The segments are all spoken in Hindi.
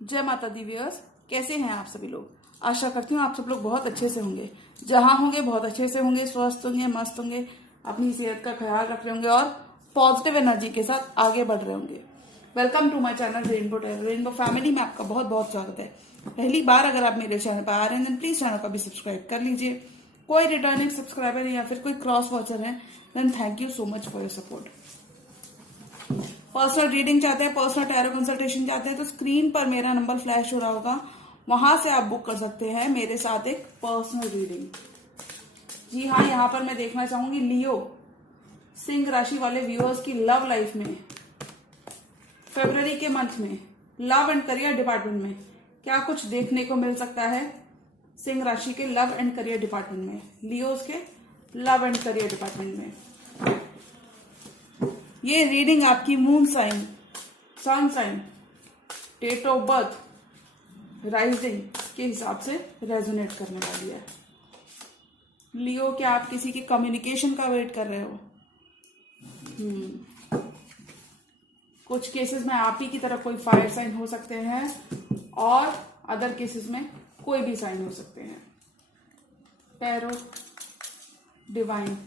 जय माता दी व्यूअर्स, कैसे हैं आप सभी लोग। आशा करती हूँ आप सब लोग बहुत अच्छे से होंगे। जहां होंगे बहुत अच्छे से होंगे, स्वस्थ होंगे, मस्त होंगे, अपनी सेहत का ख्याल रख रहे होंगे और पॉजिटिव एनर्जी के साथ आगे बढ़ रहे होंगे। Welcome to my channel rainbow teller. Rainbow family में आपका बहुत बहुत स्वागत है। पहली बार अगर आप मेरे चैनल पर आ रहे हैं प्लीज चैनल को भी सब्सक्राइब कर लीजिए। कोई रिटर्निंग सब्सक्राइबर या फिर कोई क्रॉस वॉचर है then thank you so much for your support. Personal reading चाहते हैं, पर्सनल टैरो कंसल्टेशन चाहते हैं तो स्क्रीन पर मेरा नंबर फ्लैश हो रहा होगा, वहां से आप बुक कर सकते हैं मेरे साथ एक पर्सनल रीडिंग। जी हाँ, यहाँ पर मैं देखना चाहूंगी लियो सिंह राशि वाले व्यूअर्स की लव लाइफ में फरवरी के मंथ में लव एंड करियर डिपार्टमेंट में क्या कुछ देखने को मिल सकता है। सिंह राशि के लव एंड करियर डिपार्टमेंट में, लियोस के लव एंड करियर डिपार्टमेंट में ये रीडिंग आपकी moon sign, sun sign, date of birth, rising के हिसाब से रेजोनेट करने वाली है। लियो, क्या आप किसी की कम्युनिकेशन का वेट कर रहे हो? कुछ केसेस में आप ही की तरफ कोई फायर साइन हो सकते हैं और अदर केसेस में कोई भी साइन हो सकते हैं। Tarot, divine,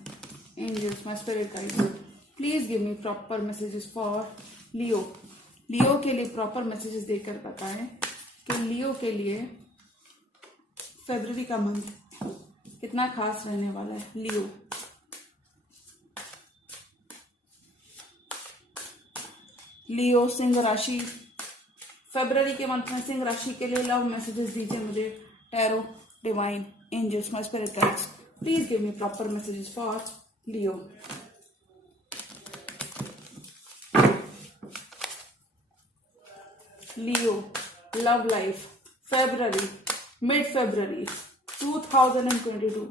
angels, my spirit guides, please give me proper messages for Leo. Leo के लिए प्रॉपर मैसेजेस देकर बताएं कि लियो के लिए फरवरी का मंथ कितना खास रहने वाला है। लियो सिंह राशि, फरवरी के मंथ में सिंह राशि के लिए लव मैसेजेस दीजिए मुझे। Tarot, divine, angels, my spirit guides, please give me proper messages for Leo. Leo love life फरवरी, मिड फरवरी 2022।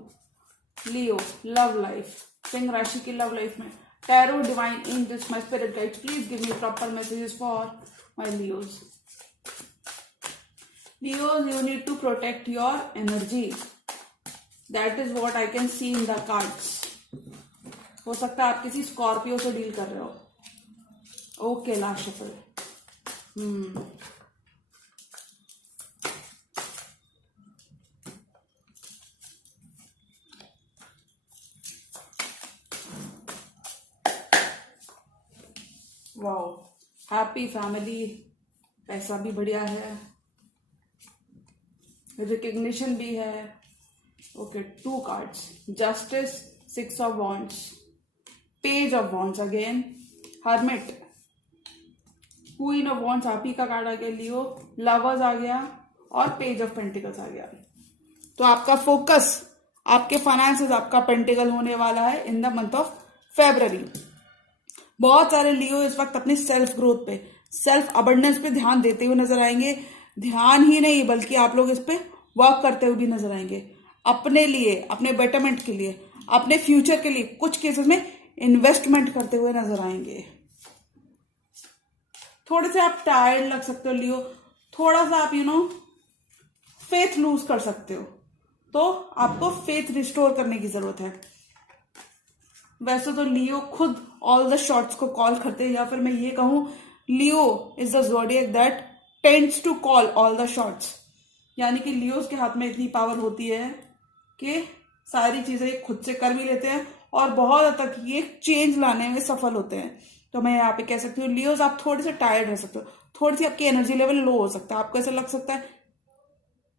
लियो लव लाइफ, सिंह राशि की लव लाइफ में tarot, divine, angels, my spirit guides, please give me proper messages for my Leos. Leos, you need to protect your energy. That is what I can see in the cards. हो सकता है आप किसी स्कॉर्पियो से डील कर रहे हो। Okay, last shuffle. Wow, happy family, पैसा भी बढ़िया है, रिकग्निशन भी है। Okay, 2 cards, justice, 6 of wands, page of wands again, hermit, queen of wands आप ही का कार्ड आ गया लियो, लवर्स आ गया और पेज ऑफ पेंटिकल्स आ गया। तो आपका फोकस, आपके फाइनेंसेस, आपका पेंटिकल होने वाला है इन द मंथ ऑफ फरवरी। बहुत सारे लियो इस वक्त अपने सेल्फ ग्रोथ पे, सेल्फ अबंडेंस पे ध्यान देते हुए नजर आएंगे। ध्यान ही नहीं बल्कि आप लोग इस पे वर्क करते हुए भी नजर आएंगे, अपने लिए, अपने बेटरमेंट के लिए, अपने फ्यूचर के लिए। कुछ केसेस में इन्वेस्टमेंट करते हुए नजर आएंगे। थोड़े से आप टायर्ड लग सकते हो लियो, थोड़ा सा आप फेथ लूज कर सकते हो, तो आपको फेथ रिस्टोर करने की जरूरत है। वैसे तो लियो खुद ऑल द शॉट्स को कॉल करते हैं, या फिर मैं ये कहूं Leo is the zodiac that tends to call all the shots. यानी कि लियोस के हाथ में इतनी पावर होती है कि सारी चीजें खुद से कर भी लेते हैं और बहुत हद तक ये चेंज लाने में सफल होते हैं। तो मैं यहाँ पे कह सकती हूँ लियोस, आप थोड़े से टायर्ड रह सकते हो, थोड़ी सी आपकी एनर्जी लेवल लो हो सकता है। आपको ऐसा लग सकता है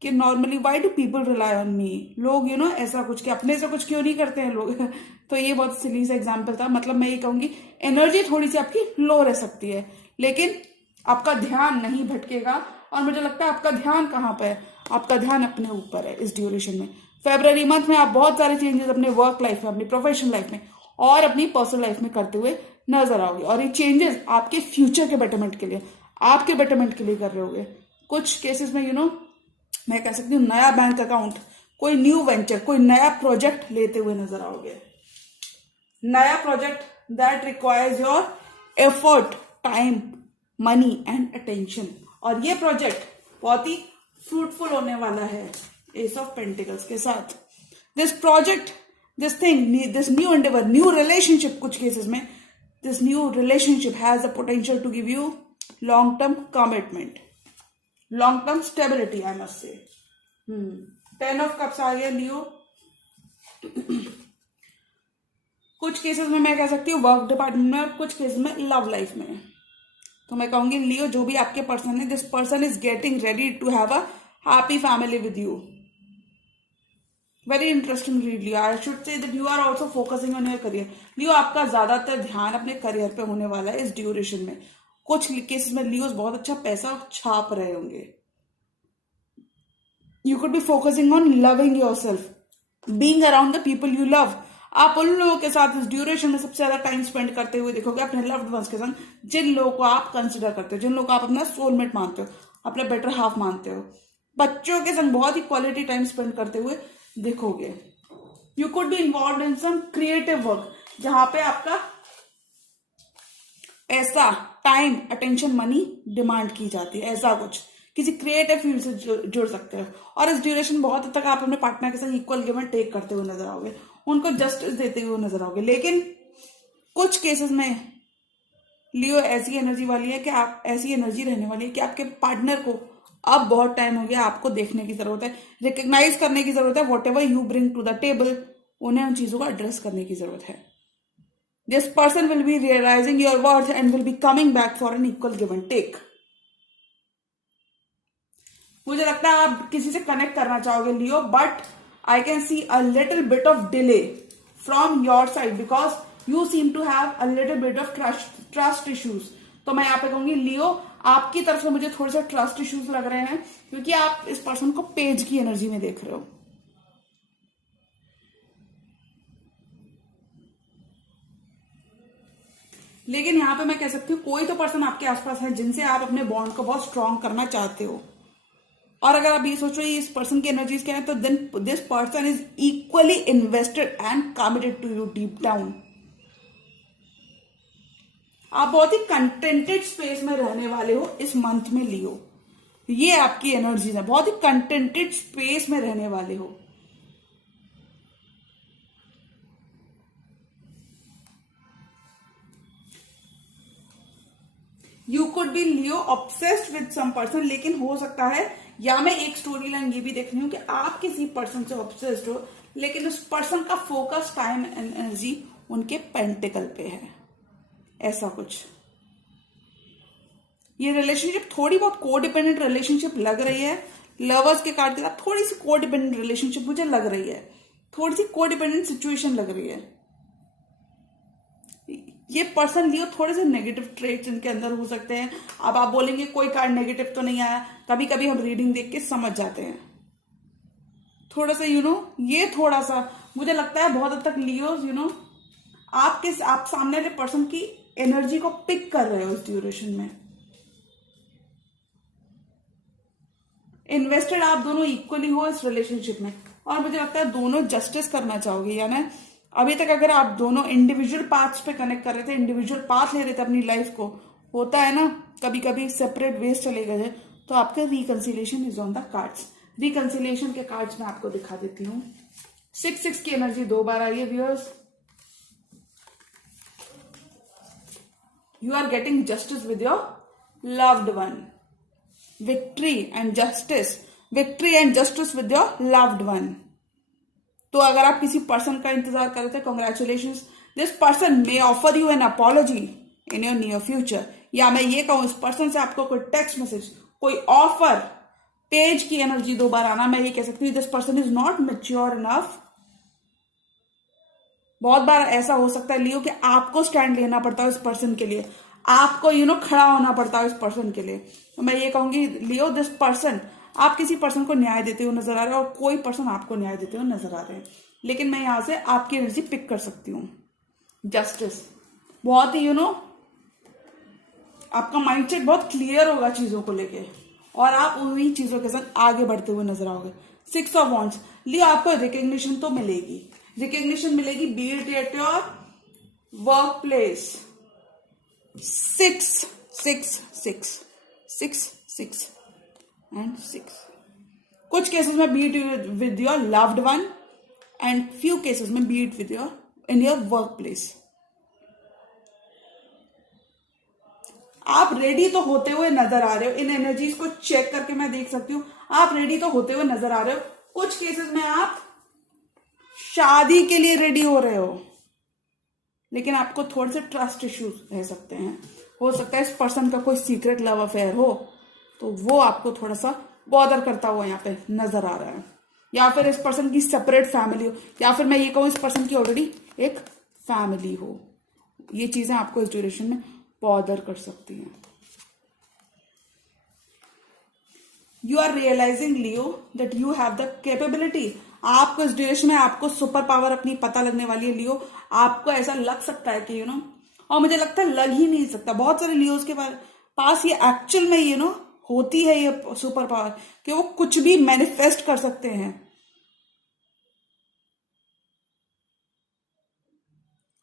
कि normally why do people rely on me, लोग ऐसा कुछ कि अपने से कुछ क्यों नहीं करते हैं लोग तो ये बहुत सिली सा एग्जाम्पल था। मतलब मैं ये कहूंगी एनर्जी थोड़ी सी आपकी लो रह सकती है, लेकिन आपका ध्यान नहीं भटकेगा। और मुझे लगता है आपका ध्यान कहाँ पर है, आपका ध्यान अपने ऊपर है इस ड्यूरेशन में। फरवरी मंथ में आप बहुत सारे चेंजेस अपने वर्क लाइफ में, अपनी प्रोफेशनल लाइफ में और अपनी पर्सनल लाइफ में करते हुए नजर आओगे। और ये चेंजेस आपके फ्यूचर के बेटरमेंट के लिए, आपके बेटरमेंट के लिए कर रहे होगे। कुछ केसेस में मैं कह सकती हूँ नया बैंक अकाउंट, कोई न्यू वेंचर, कोई नया प्रोजेक्ट लेते हुए नजर आओगे। नया project that requires your effort, time, money and attention. और ये प्रोजेक्ट बहुत ही फ्रूटफुल होने वाला है एस ऑफ पेंटिकल्स के साथ। This project, this thing, this new endeavour, new relationship, कुछ केसेस में this new relationship has the potential to give you long term commitment. Long term stability, I must say. 10 of cups आ गया लियो। कुछ केसेस में मैं कह सकती हूँ वर्क डिपार्टमेंट में, और कुछ केसेस में लव लाइफ में। तो मैं कहूंगी लियो, जो भी आपके पर्सन है, this person is getting ready to have a happy family with you. Very interesting read Leo. I should say that you are also focusing on your career. Leo, आपका ज्यादातर ध्यान अपने करियर पे होने वाला है इस ड्यूरेशन में। कुछ केसेस में लियोस बहुत अच्छा पैसा छाप रहे होंगे। You could be focusing on loving your self, being around the people you love. आप उन लोगों के साथ इस ड्यूरेशन में सबसे ज्यादा टाइम स्पेंड करते हुए देखोगे, अपने लव्ड वंस के संग, जिन लोगों को आप कंसिडर करते हो, जिन लोगों को आप अपना सोलमेट मानते हो, अपना बेटर हाफ मानते हो। बच्चों के संग बहुत ही क्वालिटी टाइम स्पेंड करते हुए देखोगे। You could be involve in some creative work, जहां पे आपका पैसा, टाइम, अटेंशन, मनी डिमांड की जाती है। ऐसा कुछ किसी क्रिएटिव फील्ड से जुड़ सकते हो। और इस ड्यूरेशन बहुत हद तक आप अपने पार्टनर के साथ इक्वल गिव एंड टेक करते हुए नजर आओगे, उनको जस्टिस देते हुए नजर आओगे। लेकिन कुछ केसेस में लियो ऐसी एनर्जी वाली है कि आप, ऐसी एनर्जी रहने वाली है कि आपके पार्टनर को अब बहुत टाइम हो गया आपको देखने की जरूरत है, रिकग्नाइज करने की जरूरत है। Whatever you bring to the table, उन्हें उन चीजों को एड्रेस करने की जरूरत है। This person will be realising your worth and will be coming back for an equal give and take. मुझे लगता है आप किसी से कनेक्ट करना चाहोगे Leo, but I can see a little bit of delay from your side because you seem to have a little bit of trust issues. तो मैं यहाँ पे कहूंगी लियो, आपकी तरफ से मुझे थोड़े से ट्रस्ट इश्यूज लग रहे हैं, क्योंकि आप इस पर्सन को पेज की एनर्जी में देख रहे हो। लेकिन यहां पे मैं कह सकती हूँ कोई तो पर्सन आपके आसपास है जिनसे आप अपने बॉन्ड को बहुत स्ट्रांग करना चाहते हो। और अगर आप ये सोच रहे हो इस पर्सन की एनर्जीज क्या है, तो then this person is equally invested and committed to you deep down. आप बहुत ही कंटेंटेड स्पेस में रहने वाले हो इस मंथ में लियो। ये आपकी एनर्जीज है, बहुत ही कंटेंटेड स्पेस में रहने वाले हो। You could be Leo obsessed with some person, लेकिन हो सकता है, या मैं एक स्टोरी लाइन ये भी देख रही हूं कि आप किसी पर्सन से ऑब्सेस्ड हो, लेकिन उस पर्सन का फोकस, टाइम एंड एनर्जी उनके पेंटिकल पे है। ऐसा कुछ ये रिलेशनशिप थोड़ी बहुत कोडिपेंडेंट रिलेशनशिप लग रही है। लवर्स के कार्ड के साथ थोड़ी सी कोडिपेंडेंट रिलेशनशिप मुझे लग रही है, थोड़ी सी कोडिपेंडेंट सिचुएशन लग रही है। ये पर्सन लियो थोड़े से नेगेटिव ट्रेट्स इनके अंदर हो सकते हैं। अब आप बोलेंगे कोई कार्ड नेगेटिव तो नहीं आया, कभी कभी हम रीडिंग देख के समझ जाते हैं। थोड़ा सा ये थोड़ा सा मुझे लगता है बहुत हद तक लियो आप सामने वाले पर्सन की एनर्जी को पिक कर रहे हो इस ड्यूरेशन में। इन्वेस्टेड आप दोनों इक्वली हो इस रिलेशनशिप में, और मुझे लगता है दोनों जस्टिस करना चाहोगे। यानी अभी तक अगर आप दोनों इंडिविजुअल पाथ्स पे कनेक्ट कर रहे थे, इंडिविजुअल पाथ ले रहे थे अपनी लाइफ को, होता है ना कभी कभी सेपरेट वेज चले गए, तो आपका reconciliation is on the cards. Reconciliation के कार्ड्स मैं आपको दिखा देती हूँ। 6 की एनर्जी 2 बार आई है viewers. You are getting justice with your loved one. Victory and justice. Victory and justice with your loved one. तो अगर आप किसी पर्सन का इंतजार कर रहे थे, congratulations, this person may offer you N apology in your near future. या मैं ये कहूं, इस पर्सन से आपको कोई टेक्स्ट मैसेज, कोई ऑफर, पेज की एनर्जी 2 बार आना, मैं ये कह सकती हूँ this person is not mature enough. बहुत बार ऐसा हो सकता है लियो कि आपको स्टैंड लेना पड़ता है इस पर्सन के लिए, आपको खड़ा होना पड़ता है इस पर्सन के लिए। तो मैं ये कहूंगी लियो, दिस पर्सन, आप किसी पर्सन को न्याय देते हुए नजर आ रहे हैं और कोई पर्सन आपको न्याय देते हुए नजर आ रहे हैं। लेकिन मैं यहां से आपकी एनर्जी पिक कर सकती हूँ। जस्टिस, बहुत ही आपका माइंडसेट बहुत क्लियर होगा चीजों को लेके, और आप उन्हीं चीजों के साथ आगे बढ़ते हुए नजर आओगे। 6 ऑफ वॉन्ड्स लियो, आपको रिकग्निशन तो मिलेगी, रिकग्निशन मिलेगी, be it at your workplace. 6 6 6 6 6 and 6। कुछ केसेस में be it with your loved one, and few cases में be it with your in your workplace. आप रेडी तो होते हुए नजर आ रहे हो, इन एनर्जीज को चेक करके मैं देख सकती हूँ, आप रेडी तो होते हुए नजर आ रहे हो। कुछ केसेस में आप शादी के लिए रेडी हो रहे हो, लेकिन आपको थोड़े से ट्रस्ट इश्यूज रह सकते हैं। हो सकता है इस पर्सन का कोई सीक्रेट लव अफेयर हो, तो वो आपको थोड़ा सा बॉदर करता हुआ यहाँ पे नजर आ रहा है, या फिर इस पर्सन की सेपरेट फैमिली हो, या फिर मैं ये कहूँ इस पर्सन की ऑलरेडी एक फैमिली हो। ये चीजें आपको इस ड्यूरेशन में बॉदर कर सकती हैं। You are realising Leo that you have the capability. आपको इस ड्यूरेशन में आपको सुपर पावर अपनी पता लगने वाली है लियो। आपको ऐसा लग सकता है कि और मुझे लगता है लग ही नहीं सकता, बहुत सारे लियोज के पास ये एक्चुअल में होती है ये सुपर पावर कि वो कुछ भी मैनिफेस्ट कर सकते हैं।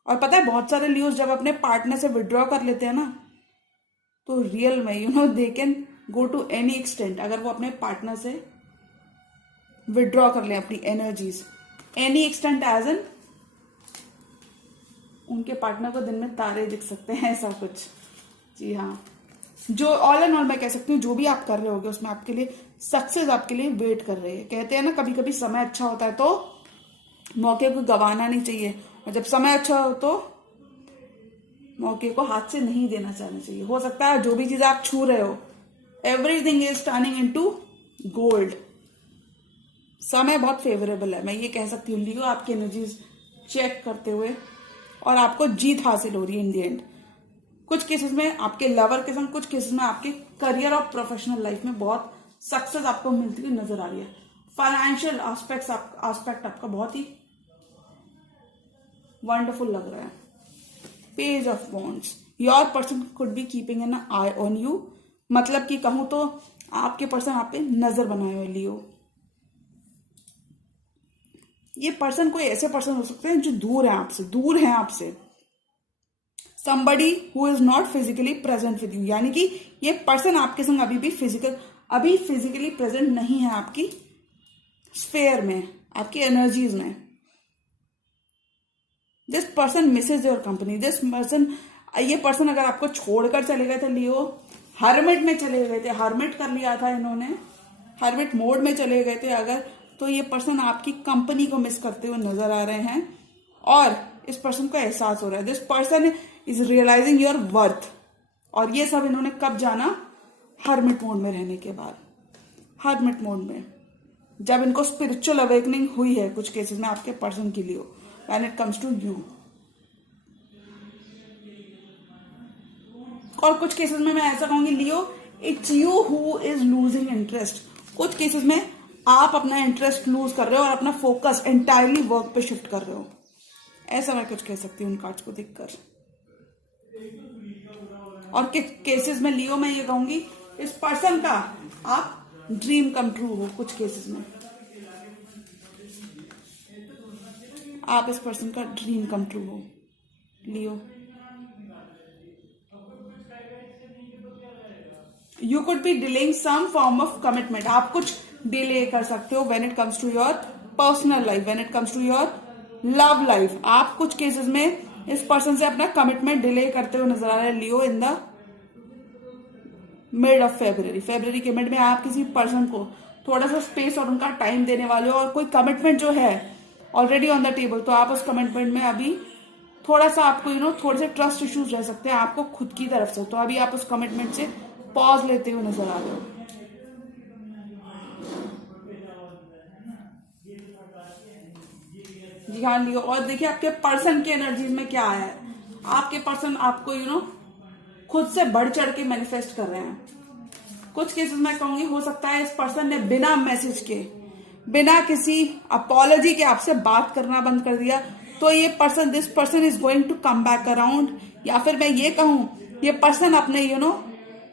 और पता है बहुत सारे लियोज जब अपने पार्टनर से विड्रॉ कर लेते हैं ना, तो रियल में they can go to any extent. अगर वो अपने पार्टनर से विड्रॉ कर लें अपनी energies, any extent as in उनके पार्टनर को दिन में तारे दिख सकते हैं, ऐसा कुछ। जी हाँ, जो ऑल एंड ऑल मैं कह सकती हूँ जो भी आप कर रहे होगे उसमें आपके लिए सक्सेस आपके लिए वेट कर रही है। कहते हैं ना कभी कभी समय अच्छा होता है तो मौके को गंवाना नहीं चाहिए, और जब समय अच्छा हो तो मौके को हाथ से नहीं देना चाहना चाहिए। हो सकता है जो भी चीज आप छू रहे हो, everything is turning into gold. समय बहुत फेवरेबल है, मैं ये कह सकती हूँ लियो, आपकी एनर्जीज चेक करते हुए, और आपको जीत हासिल हो रही है इन द एंड। कुछ केसेस में आपके लवर के संग, कुछ केसेस में आपके करियर और प्रोफेशनल लाइफ में बहुत सक्सेस आपको मिलती हुई नजर आ रही है। फाइनेंशियल आस्पेक्ट आपका बहुत ही वंडरफुल लग रहा है। Page of wands, your person could be keeping an I on you. मतलब कि कहूं तो आपके पर्सन आप पे नजर बनाए हुए लियो। ये पर्सन कोई ऐसे पर्सन हो सकते हैं जो दूर है आपसे, somebody who is not physically present with you, यानी कि ये पर्सन आपके संग अभी फिजिकली प्रेजेंट नहीं है आपकी स्फेयर में, आपकी एनर्जीज में। This person misses your company. ये पर्सन अगर आपको छोड़कर चले गए थे लियो, हर्मिट में चले गए थे, हर्मिट कर लिया था इन्होंने, हर्मिट मोड में चले गए थे अगर, तो ये पर्सन आपकी कंपनी को मिस करते हुए नजर आ रहे हैं, और इस पर्सन को एहसास हो रहा है। This person is realising your worth. और ये सब इन्होंने कब जाना? हर्मिट मोड में रहने के बाद, हर्मिट मोड में जब इनको स्पिरिचुअल अवेकनिंग हुई है कुछ केसेस में आपके पर्सन के लिए, when it comes to you. और कुछ केसेस में मैं ऐसा कहूंगी Leo, it's you who is losing interest. कुछ केसेस में आप अपना इंटरेस्ट लूज कर रहे हो और अपना फोकस एंटायरली वर्क पे शिफ्ट कर रहे हो, ऐसा मैं कुछ कह सकती हूँ उन कार्ड्स को देखकर। और केसेस में लियो मैं ये कहूंगी इस पर्सन का आप ड्रीम कम ट्रू हो। कुछ केसेस में आप इस पर्सन का ड्रीम कम ट्रू हो Leo. You could be delaying some form of commitment. आप कुछ डिले कर सकते हो when it comes to your personal life, when it comes to your love life. आप कुछ केसेस में इस पर्सन से अपना कमिटमेंट डिले करते हुए नजर आ रहे हैं Leo in the mid of February के मिड में आप किसी पर्सन को थोड़ा सा स्पेस और उनका टाइम देने वाले हो, और कोई कमिटमेंट जो है ऑलरेडी ऑन द टेबल, तो आप उस कमिटमेंट में अभी थोड़ा सा आपको थोड़े से ट्रस्ट इश्यूज रह सकते हैं आपको खुद की तरफ से, तो अभी आप उस कमिटमेंट से पॉज लेते हुए नजर आ रहे हो। जी हाँ लियो। और देखिए आपके पर्सन की एनर्जीज में क्या आया है। आपके पर्सन आपको खुद से बढ़ चढ़ के मैनिफेस्ट कर रहे हैं। कुछ केसेस में कहूंगी हो सकता है इस पर्सन ने बिना मैसेज के, बिना किसी अपॉलॉजी के आपसे बात करना बंद कर दिया, तो ये person, this person is going to come back around. या फिर मैं ये कहूं ये पर्सन अपने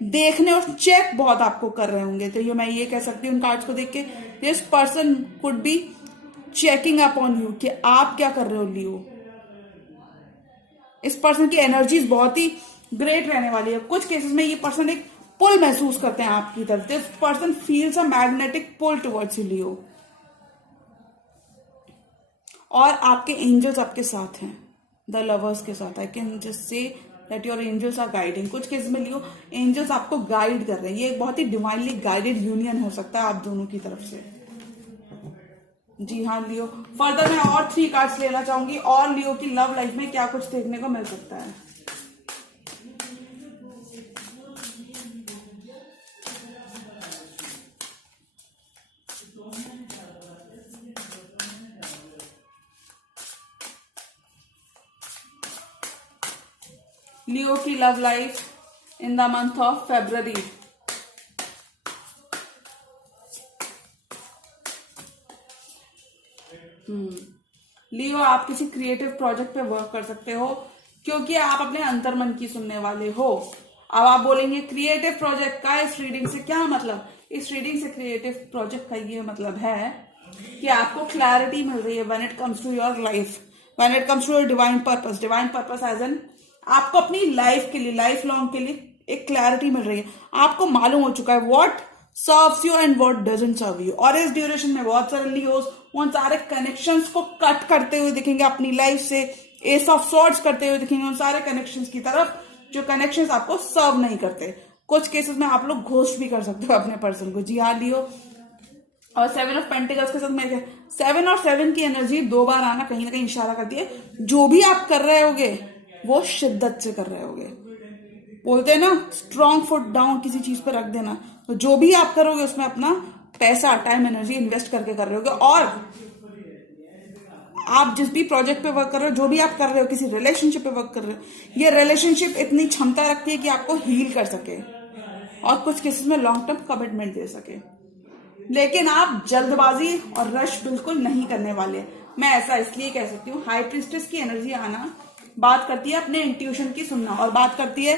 देखने और चेक बहुत आपको कर रहे होंगे, तो ये मैं ये कह सकती हूँ उन कार्ड्स को देख के, this person could be checking up on you कि आप क्या कर रहे हो लियो। इस पर्सन की एनर्जीज बहुत ही ग्रेट रहने वाली है। कुछ केसेस में ये पर्सन एक पुल महसूस करते हैं आपकी तरफ। This person feels a magnetic pull towards you Leo. और आपके एंजल्स आपके साथ हैं, द लवर्स के साथ। I can just say that your angels are guiding. कुछ केस में लियो एंजल्स आपको गाइड कर रहे हैं, ये एक बहुत ही डिवाइनली गाइडेड यूनियन हो सकता है आप दोनों की तरफ से। जी हाँ लियो, फर्दर मैं और 3 कार्ड्स लेना चाहूंगी और लियो की लव लाइफ में क्या कुछ देखने को मिल सकता है। लियो की love life in the month of February. Leo आप किसी क्रिएटिव प्रोजेक्ट पे वर्क कर सकते हो क्योंकि आप अपने अंतर्मन की सुनने वाले हो। अब आप बोलेंगे क्रिएटिव प्रोजेक्ट का इस रीडिंग से क्या मतलब? इस रीडिंग से क्रिएटिव प्रोजेक्ट का ये मतलब है कि आपको क्लैरिटी मिल रही है when it comes to your life, when it comes to your divine purpose. Divine purpose as in आपको अपनी लाइफ के लिए, लाइफ लॉन्ग के लिए एक क्लैरिटी मिल रही है। आपको मालूम हो चुका है what serves you and what doesn't serve you. और इस ड्यूरेशन में बहुत सारे लियोस उन सारे कनेक्शंस को कट करते हुए दिखेंगे अपनी लाइफ से, एस ऑफ सॉर्ड्स करते हुए दिखेंगे उन सारे कनेक्शंस की तरफ जो कनेक्शंस आपको सर्व नहीं करते। कुछ केसेस में आप लोग घोस्ट भी कर सकते हो अपने पर्सन को। जी हाँ लियो, और 7 ऑफ पेंटिकल्स के साथ मैं 7 और 7 की एनर्जी 2 बार आना कहीं ना कहीं इशारा करती है जो भी आप कर रहे होगे वो शिद्दत से कर रहे होगे। बोलते हैं ना स्ट्रॉन्ग फुट डाउन किसी चीज पे रख देना, तो जो भी आप करोगे उसमें अपना पैसा, टाइम, एनर्जी इन्वेस्ट करके कर रहे होगे। और आप जिस भी प्रोजेक्ट पे वर्क कर रहे हो, जो भी आप कर रहे हो, किसी रिलेशनशिप पे वर्क कर रहे हो, ये रिलेशनशिप इतनी क्षमता रखती है कि आपको हील कर सके और कुछ केसेस में लॉन्ग टर्म कमिटमेंट दे सके। लेकिन आप जल्दबाजी और रश बिल्कुल नहीं करने वाले। मैं ऐसा इसलिए कह सकती हूँ, हाई प्रीस्टेस की एनर्जी आना बात करती है अपने इंट्यूशन की सुनना, और बात करती है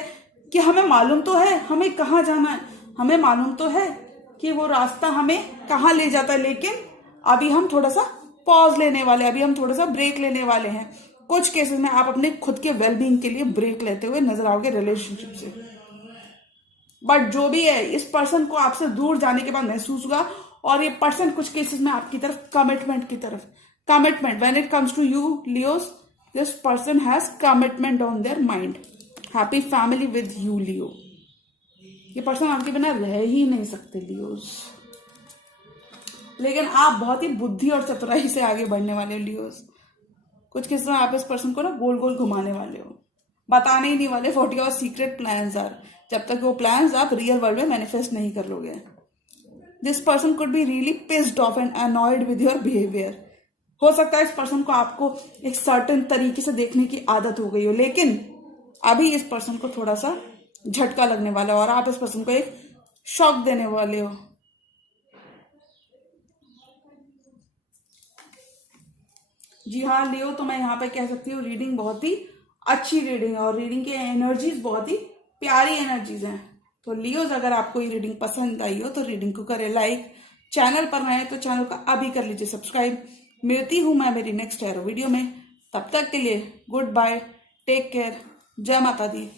कि हमें मालूम तो है हमें कहाँ जाना है, हमें मालूम तो है कि वो रास्ता हमें कहाँ ले जाता है, लेकिन अभी हम थोड़ा सा पॉज लेने वाले, अभी हम थोड़ा सा ब्रेक लेने वाले हैं। कुछ केसेस में आप अपने खुद के वेलबींग के लिए ब्रेक लेते हुए नजर आओगे रिलेशनशिप से। बट जो भी है, इस पर्सन को आपसे दूर जाने के बाद महसूस होगा, और ये पर्सन कुछ केसेस में आपकी तरफ कमिटमेंट की तरफ, commitment when it comes to you Leos, this person has commitment on their mind. Happy family with you Leo. ये पर्सन आपके बिना रह ही नहीं सकते लियोस, लेकिन आप बहुत ही बुद्धि और चतुराई से आगे बढ़ने वाले हो लियोस। कुछ केस में आप इस पर्सन को ना गोल गोल घुमाने वाले हो, बताने ही नहीं वाले what your secret plans are, जब तक वो प्लान्स आप रियल वर्ल्ड में मैनिफेस्ट नहीं कर लोगे। This person could be really pissed off and annoyed with your behaviour. हो सकता है इस पर्सन को आपको एक सर्टेन तरीके से देखने की आदत हो गई हो, लेकिन अभी इस पर्सन को थोड़ा सा झटका लगने वाला है और आप इस पर्सन को एक शॉक देने वाले हो। जी हाँ लियो, तो मैं यहाँ पे कह सकती हूँ रीडिंग बहुत ही अच्छी रीडिंग है और रीडिंग की एनर्जीज बहुत ही प्यारी एनर्जीज हैं। तो लियोज, अगर आपको ये रीडिंग पसंद आई हो तो रीडिंग को करें लाइक, चैनल पर नए तो चैनल को अभी कर लीजिए सब्सक्राइब। मिलती हूँ मैं मेरी नेक्स्ट एरो वीडियो में, तब तक के लिए गुड बाय, टेक केयर, जय माता दी।